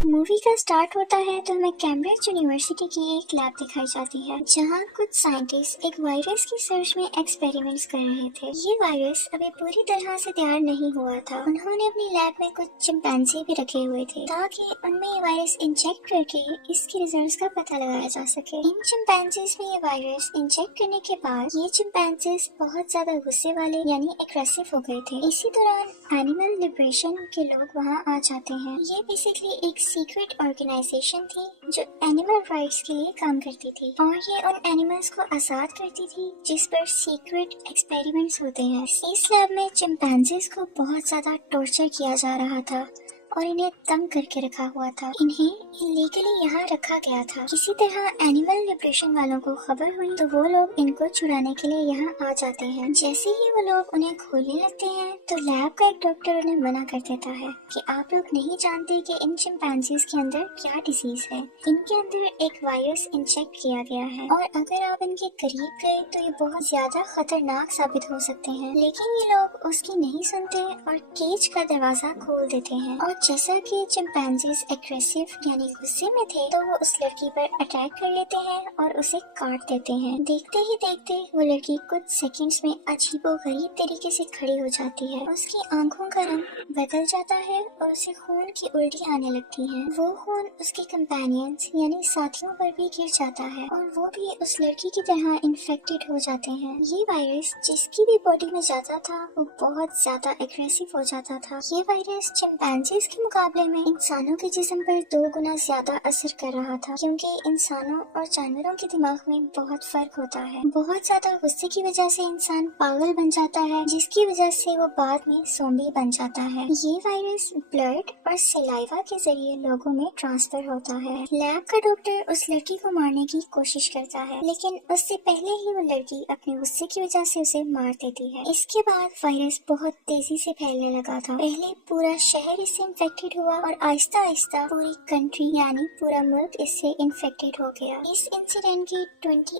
Movie का start होता है तो हमें कैम्ब्रिज यूनिवर्सिटी की एक लैब दिखाई जाती है जहां कुछ साइंटिस्ट एक वायरस की सर्च में एक्सपेरिमेंट्स कर रहे थे। ये वायरस अभी पूरी तरह से तैयार नहीं हुआ था। उन्होंने अपनी लैब में कुछ चिंपैंजी भी रखे हुए थे ताकि उनमें ये वायरस इंजेक्ट करके इसके रिजल्ट्स का पता लगाया जा सके। इन चिंपैंजीज में ये वायरस इंजेक्ट करने के बाद ये चिंपैंजीज बहुत ज्यादा गुस्से वाले यानी एग्रेसिव हो गए थे। इसी दौरान एनिमल लिबरेशन के लोग वहाँ आ जाते हैं। ये बेसिकली एक सीक्रेट ऑर्गेनाइजेशन थी जो एनिमल राइट्स के लिए काम करती थी और ये उन एनिमल्स को आजाद करती थी जिस पर सीक्रेट एक्सपेरिमेंट्स होते हैं। इस लैब में चिंपैंजीज को बहुत ज्यादा टॉर्चर किया जा रहा था और इन्हें तंग करके रखा हुआ था। इन्हें इलीगली यहाँ रखा गया था। किसी तरह एनिमल लिबरेशन वालों को खबर हुई तो वो लोग इनको छुड़ाने के लिए यहाँ आ जाते हैं। जैसे ही वो लोग उन्हें खोलने लगते हैं तो लैब का एक डॉक्टर उन्हें मना कर देता है कि आप लोग नहीं जानते कि इन चिंपैंजीज के अंदर क्या डिजीज है। इनके अंदर एक वायरस इंजेक्ट किया गया है और अगर आप इनके करीब गए तो ये बहुत ज्यादा खतरनाक साबित हो सकते हैं। लेकिन ये लोग उसकी नहीं सुनते और केज का दरवाजा खोल देते हैं और जैसा कि चिंपैंजीज एग्रेसिव यानी गुस्से में थे तो वो उस लड़की पर अटैक कर लेते हैं और उसे काट देते हैं। देखते ही देखते वो लड़की कुछ सेकंड्स में अजीबोगरीब तरीके से खड़ी हो जाती है। उसकी आंखों का रंग बदल जाता है और उसे खून की उल्टी आने लगती है। वो खून उसके कंपेनियंस यानी साथियों पर भी गिर जाता है और वो भी उस लड़की की तरह इन्फेक्टेड हो जाते हैं। ये वायरस जिसकी भी बॉडी में जाता था वो बहुत ज्यादा एग्रेसिव हो जाता था। ये वायरस चिंपैंजीज के मुकाबले में इंसानों के जिस्म पर 2 गुना ज्यादा असर कर रहा था क्योंकि इंसानों और जानवरों के दिमाग में बहुत फर्क होता है। बहुत ज्यादा गुस्से की वजह से इंसान पागल बन जाता है जिसकी वजह से वो बाद में ज़ॉम्बी बन जाता है। ये वायरस ब्लड और सलाइवा के जरिए लोगों में ट्रांसफर होता है। लैब का डॉक्टर उस लड़की को मारने की कोशिश करता है लेकिन उससे पहले ही वो लड़की अपने गुस्से की वजह से उसे मार देती है। इसके बाद वायरस बहुत तेजी से फैलने लगा था। पहले पूरा शहर इससे इन्फेक्टेड हुआ और आहिस्ता आहिस्ता पूरी कंट्री यानी पूरा मुल्क इससे इन्फेक्टेड हो गया। इस इंसिडेंट की 28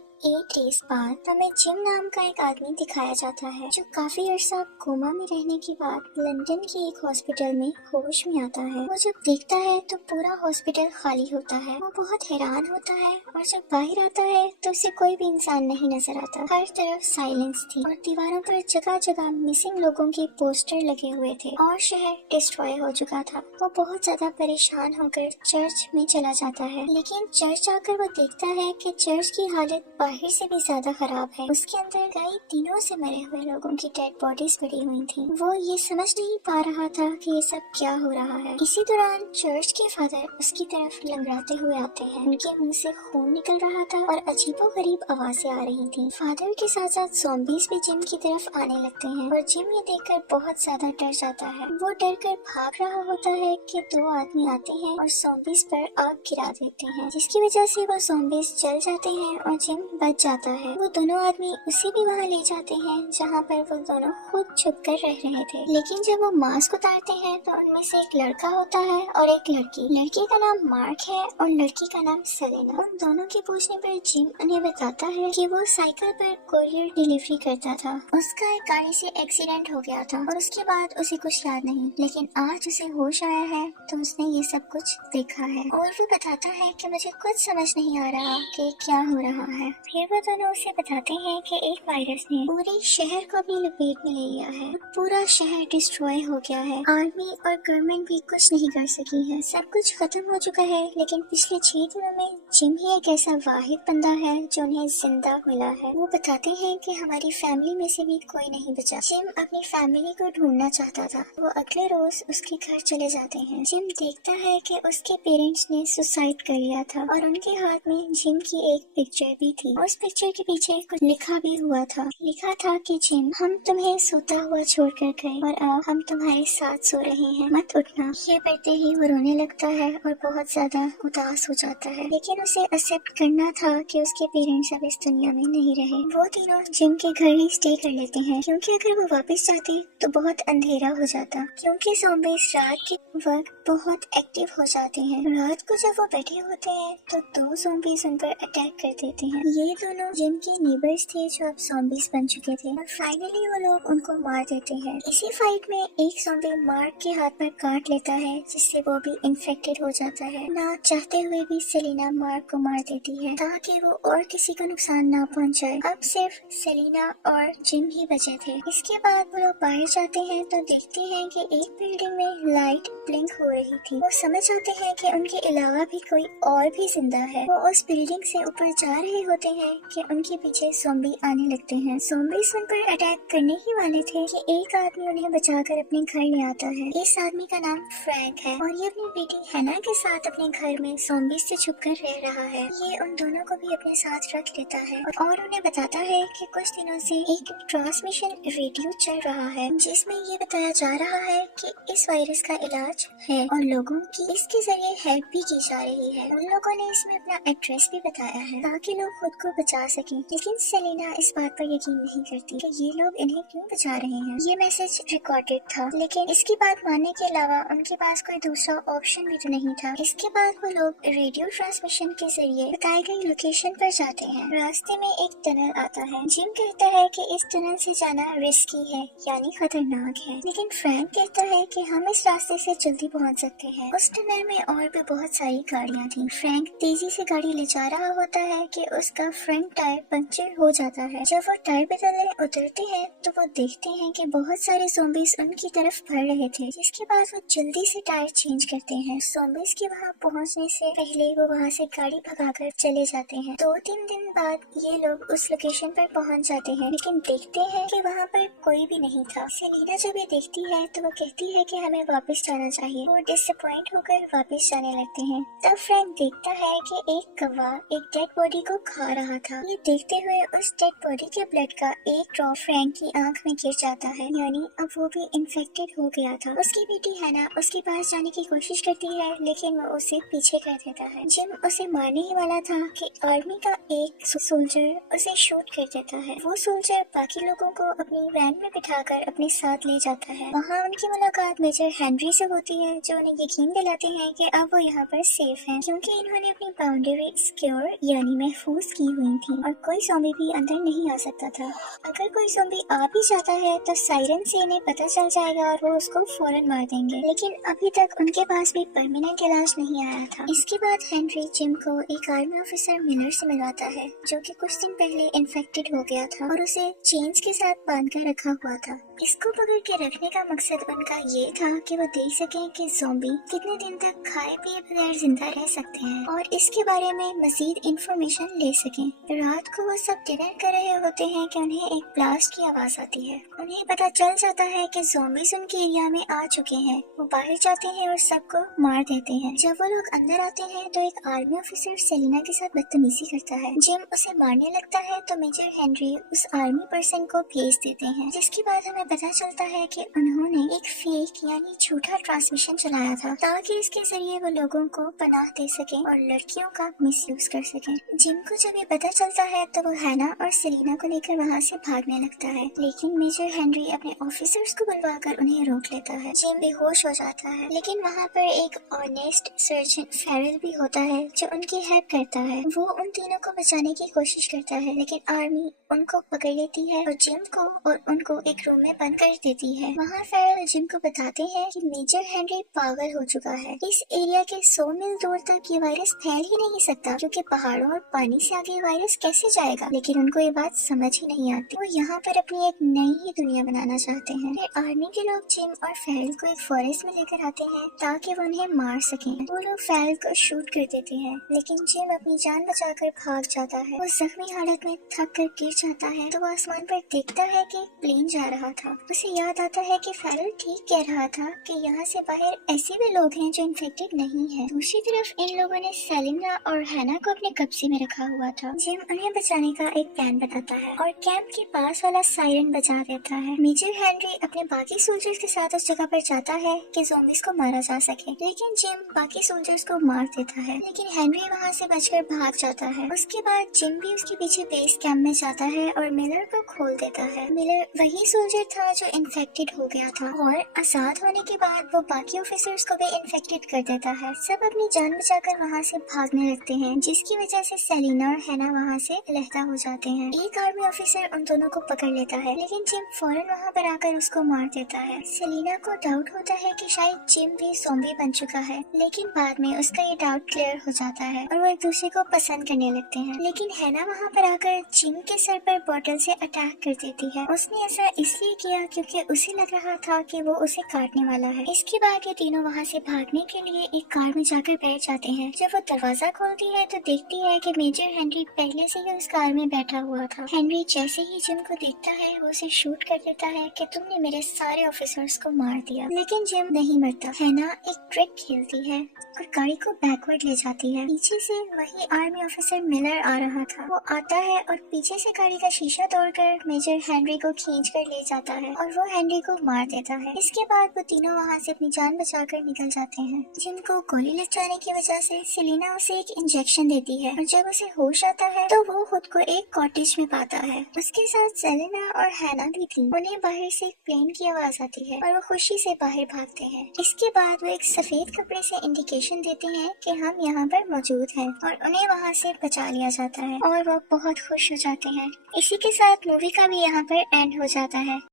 डेज बाद हमें जिम नाम का एक आदमी दिखाया जाता है जो काफी अरसा कोमा में रहने के बाद लंदन की एक हॉस्पिटल में होश में आता है। वो जब देखता है तो पूरा हॉस्पिटल खाली होता है। वो बहुत हैरान होता है और जब बाहर आता है तो उसे कोई भी इंसान नहीं नजर आता। हर तरफ साइलेंस थी और दीवारों पर जगह जगह मिसिंग लोगों के पोस्टर लगे हुए थे और शहर डिस्ट्रॉय हो चुका था। वो बहुत ज्यादा परेशान होकर चर्च में चला जाता है लेकिन चर्च आकर वो देखता है कि चर्च की हालत बाहर से भी ज्यादा खराब है। उसके अंदर कई दिनों से मरे हुए लोगों की डेड बॉडीज पड़ी हुई थी। वो ये समझ नहीं पा रहा था कि ये सब क्या हो रहा है। इसी दौरान चर्च के फादर उसकी तरफ लंगड़ाते हुए आते हैं। उनके मुंह से खून निकल रहा था और अजीबोगरीब आवाजें आ रही थी। फादर के साथ साथ ज़ॉम्बीज भी जिम की तरफ आने लगते हैं और जिम ये देखकर बहुत ज्यादा डर जाता है। वो डर कर भाग रहा होता है कि 2 आदमी आते हैं और ज़ॉम्बीज पर आग गिरा देते हैं जिसकी वजह से वो ज़ॉम्बीज जल जाते हैं और जिम बच जाता है। वो दोनों आदमी उसे भी वहाँ ले जाते हैं जहाँ पर वो दोनों खुद छुप कर रह रहे थे। लेकिन जब वो मास्क उतारते हैं तो उनमें से एक लड़का होता है और एक लड़की। लड़की का नाम मार्क है और लड़की का नाम सेलेना। उन दोनों के पूछने पर जिम उन्हें बताता है कि वो साइकिल पर कोरियर डिलीवरी करता था। उसका एक गाड़ी से एक्सीडेंट हो गया था और उसके बाद उसे कुछ याद नहीं, लेकिन आज उसे होश आया है तो उसने ये सब कुछ देखा है और वो बताता है कि मुझे कुछ समझ नहीं आ रहा कि क्या हो रहा है। फिर वो दोनों उसे बताते हैं कि एक वायरस ने पूरे शहर को अपनी लपेट में ले लिया है। पूरा शहर डिस्ट्रॉय हो गया है। आर्मी और गवर्नमेंट भी कुछ नहीं कर सकी है। सब कुछ खत्म हो चुका है लेकिन पिछले 6 दिनों में जिम ही एक ऐसा वाहिद बंदा है जो उन्हें जिंदा मिला है। वो बताते हैं कि हमारी फैमिली में से भी कोई नहीं बचा। जिम अपनी फैमिली को ढूंढना चाहता था। वो अगले रोज उसके घर चले जाते हैं। जिम देखता है कि उसके पेरेंट्स ने सुसाइड कर लिया था और उनके हाथ में जिम की एक पिक्चर भी थी। उस पिक्चर के पीछे कुछ लिखा भी हुआ था। लिखा था कि जिम, हम तुम्हें सोता हुआ छोड़कर गए और अब हम तुम्हारे साथ सो रहे हैं, मत उठना। ये पढ़ते ही वो रोने लगता है और बहुत ज्यादा उदास हो जाता है। लेकिन उसे एक्सेप्ट करना था कि उसके पेरेंट्स अब इस दुनिया में नहीं रहे। वो तीनों जिम के घर ही स्टे कर लेते हैं क्योंकि अगर वो वापस जाते तो बहुत अंधेरा हो जाता क्योंकि ज़ॉम्बीज़ रात के वक्त बहुत एक्टिव हो जाते हैं। रात को जब वो बैठे होते हैं तो 2 ज़ॉम्बीज़ उन पर अटैक कर देते हैं। ये ये दोनों जिम के नेबर्स थे जो अब ज़ॉम्बीज बन चुके थे और फाइनली वो लोग उनको मार देते हैं। इसी फाइट में एक ज़ॉम्बी मार्क के हाथ पर काट लेता है जिससे वो भी इन्फेक्टेड हो जाता है। ना चाहते हुए भी सेलिना मार्क को मार देती है ताकि वो और किसी को नुकसान ना पहुंचाए। अब सिर्फ सेलिना और जिम ही बचे थे। इसके बाद वो लोग बाहर जाते हैं तो देखते हैं कि एक बिल्डिंग में लाइट ब्लिंक हो रही थी। वो समझ जाते हैं कि उनके अलावा भी कोई और भी जिंदा है। वो उस बिल्डिंग से ऊपर जा रहे होते हैं कि उनके पीछे ज़ॉम्बी आने लगते हैं। ज़ॉम्बीज़ उन पर अटैक करने ही वाले थे कि एक आदमी उन्हें बचाकर अपने घर ले आता है। इस आदमी का नाम फ्रैंक है और ये अपनी बेटी हैना के साथ अपने घर में ज़ॉम्बीज़ से छुपकर रह रहा है। ये उन दोनों को भी अपने साथ रख लेता है और उन्हें बताता है कि कुछ दिनों से एक ट्रांसमिशन रेडियो चल रहा है जिसमें ये बताया जा रहा है कि इस वायरस का इलाज है और लोगों की इसके जरिए हेल्प भी की जा रही है। उन लोगों ने इसमें अपना एड्रेस भी बताया है ताकि लोग खुद को बचा सकें। लेकिन सेलिना इस बात पर यकीन नहीं करती कि ये लोग इन्हें क्यों बचा रहे हैं। ये मैसेज रिकॉर्डेड था लेकिन इसकी बात मानने के अलावा उनके पास कोई दूसरा ऑप्शन भी तो नहीं था। इसके बाद वो लोग रेडियो ट्रांसमिशन के जरिए बताई गई लोकेशन पर जाते हैं। रास्ते में एक टनल आता है। जिम कहता है कि इस टनल से जाना रिस्की है यानी खतरनाक है, लेकिन फ्रैंक कहता है कि हम इस रास्ते से जल्दी पहुंच सकते हैं। उस टनल में और भी बहुत सारी गाड़ियां थी। फ्रैंक तेजी से गाड़ी ले जा रहा होता है कि उसका फ्रंट टायर पंक्चर हो जाता है। जब वो टायर बदलने उतरते हैं तो वो देखते हैं कि बहुत सारे ज़ॉम्बीज़ उनकी तरफ बढ़ रहे थे, जिसके बाद वो जल्दी से टायर चेंज करते हैं। ज़ॉम्बीज़ के वहाँ पहुँचने से पहले वो वहाँ से गाड़ी भगाकर चले जाते हैं। 2-3 दिन बाद ये लोग उस लोकेशन पर पहुँच जाते हैं लेकिन देखते हैं कि वहाँ पर कोई भी नहीं था। सेलिना जब ये देखती है तो वो कहती है कि हमें वापस जाना चाहिए। वो डिसअपॉइंट होकर वापस जाने लगते हैं। तब फ्रैंक देखता है कि एक गवाह एक डेड बॉडी को खा रहा था। ये देखते हुए उस डेड बॉडी के ब्लड का एक ड्रॉप फ्रैंक की आंख में गिर जाता है, यानी अब वो भी इन्फेक्टेड हो गया था। उसकी बेटी हैना उसके पास जाने की कोशिश करती है लेकिन वो उसे पीछे कर देता है। जिम उसे मारने ही वाला था कि आर्मी का एक सोल्जर उसे शूट कर देता है। वो सोल्जर बाकी लोगों को अपनी वैन में बिठाकर अपने साथ ले जाता है। वहाँ उनकी मुलाकात मेजर हेनरी से होती है जो उन्हें यकीन दिलाते हैं कि अब वो यहाँ पर सेफ हैं क्योंकि इन्होंने अपनी बाउंड्री सिक्योर यानी महफूज की हुई थी और कोई ज़ॉम्बी भी अंदर नहीं आ सकता था। अगर कोई ज़ॉम्बी आ भी जाता है तो सायरन से इन्हें पता चल जाएगा और वो उसको फौरन मार देंगे, लेकिन अभी तक उनके पास भी परमानेंट इलाज नहीं आया था। इसके बाद हेनरी जिम को एक आर्मी ऑफिसर मिलर से मिलवाता है जो कि कुछ दिन पहले इन्फेक्टेड हो गया था और उसे चेन्स के साथ बांध कर रखा हुआ था। इसको पकड़ के रखने का मकसद उनका ये था कि वो देख सकें कि ज़ॉम्बी कितने दिन तक खाए पिए बगैर जिंदा रह सकते हैं और इसके बारे में मजीद इंफॉर्मेशन ले सकें। रात को वो सब डिनर कर रहे होते हैं कि उन्हें एक ब्लास्ट की आवाज आती है। उन्हें पता चल जाता है कि ज़ॉम्बीज़ उनके एरिया में आ चुके हैं। वो बाहर जाते हैं और सबको मार देते हैं। जब वो लोग अंदर आते हैं तो एक आर्मी ऑफिसर सेलिना के साथ बदतमीजी करता है। जिम उसे मारने लगता है तो मेजर हेनरी उस आर्मी पर्सन को भेज देते हैं, जिसके बाद हमें पता चलता है कि उन्होंने एक फेक यानी झूठा ट्रांसमिशन चलाया था ताकि इसके जरिए वो लोगों को पनाह दे सके और लड़कियों का मिसयूज कर सके। जिम को जब ये पता चलता है तो वो हैना और सेलिना को लेकर वहाँ से भागने लगता है, लेकिन मेजर हेनरी अपने ऑफिसर्स को बुलवाकर उन्हें रोक लेता है। जिम बेहोश हो जाता है, लेकिन वहाँ पर एक ऑनेस्ट सर्जन फेरल भी होता है जो उनकी हेल्प करता है। वो उन तीनों को बचाने की कोशिश करता है लेकिन आर्मी उनको पकड़ लेती है और जिम को और उनको एक रूम में बंद कर देती है। वहाँ फेरल जिम को बताते हैं कि मेजर हेनरी पागल हो चुका है। इस एरिया के 100 मील दूर तक ये वायरस फैल ही नहीं सकता क्योंकि पहाड़ों और पानी से आगे वायरस कैसे जाएगा, लेकिन उनको ये बात समझ ही नहीं आती। वो यहाँ पर अपनी एक नई ही दुनिया बनाना चाहते हैं। फिर आर्मी के लोग जिम और फेरल को एक फॉरेस्ट में लेकर आते हैं ताकि वो उन्हें मार सकें। वो लोग फेरल को शूट कर देते हैं लेकिन जिम अपनी जान बचाकर भाग जाता है। वो जख्मी हालत में थक कर गिर जाता है तो वो आसमान पर देखता है कि प्लेन जा रहा था। उसे याद आता है कि फेरल ठीक कह रहा था कि यहाँ से बाहर ऐसे भी लोग हैं जो इन्फेक्टेड नहीं है। दूसरी तरफ इन लोगों ने सेलिना और हैना को अपने कब्जे में रखा हुआ था। जिम उन्हें बचाने का एक प्लान बताता है और कैंप के पास वाला सायरन बजा देता है। मेजर हेनरी अपने बाकी सोल्जर्स के साथ उस जगह पर जाता है कि ज़ॉम्बीज़ को मारा जा सके, लेकिन जिम बाकी सोल्जर्स को मार देता है, लेकिन हेनरी वहाँ से बचकर भाग जाता है। उसके बाद जिम भी उसके पीछे बेस कैंप में जाता है और मिलर को खोल देता है। मिलर वही सोल्जर था जो इन्फेक्टेड हो गया था और आजाद होने के बाद वो बाकी ऑफिसर्स को भी इन्फेक्टेड कर देता है। सब अपनी जान बचाकर वहाँ से भागने लगते हैं, जिसकी वजह से सेलिना और हैना वहाँ से अलहदा हो जाते हैं। एक आर्मी ऑफिसर उन दोनों को पकड़ लेता है, लेकिन जिम फौरन वहाँ पर आकर उसको मार देता है। सेलिना को डाउट होता है कि शायद जिम भी ज़ॉम्बी बन चुका है, लेकिन बाद में उसका ये डाउट क्लियर हो जाता है और वो एक दूसरे को पसंद करने लगते हैं। लेकिन हैना वहाँ पर आकर जिम के सर पर बॉटल से अटैक कर देती है। उसने ऐसा इसलिए किया क्योंकि उसे लग रहा था कि वो उसे काटने वाला है। इसके बाद ये तीनों वहाँ से भागने के लिए एक कार में जाकर बैठ जाते हैं। जब वो दरवाजा खोलती है तो देखती है कि मेजर हेनरी पहले से ही उस कार में बैठा हुआ था। हेनरी जैसे ही जिम को देखता है वो उसे शूट कर देता है कि तुमने मेरे सारे ऑफिसर्स को मार दिया, लेकिन जिम नहीं मरता। हैना एक ट्रिक खेलती है और गाड़ी को बैकवर्ड ले जाती है। पीछे से वही आर्मी ऑफिसर मिलर आ रहा था। वो आता है और पीछे से गाड़ी का शीशा तोड़कर मेजर हेनरी को खींच कर ले जाता है और वो हेनरी को मार देता है। इसके बाद वो तीनों वहाँ से अपनी जान बचाकर निकल जाते हैं। जिम को गोली लग जाने की वजह से सेलिना उसे एक इंजेक्शन देती है और जब उसे होश आता है तो वो खुद को एक कॉटेज में पाता है। उसके साथ सेलिना और हैना भी थी। उन्हें बाहर से एक प्लेन की आवाज आती है और वो खुशी से बाहर भागते हैं। इसके बाद वो एक सफेद कपड़े से इंडिकेशन देते हैं कि हम यहाँ पर मौजूद हैं और उन्हें वहाँ से बचा लिया जाता है और वो बहुत खुश हो जाते हैं। इसी के साथ मूवी का भी यहाँ पर एंड हो जाता है।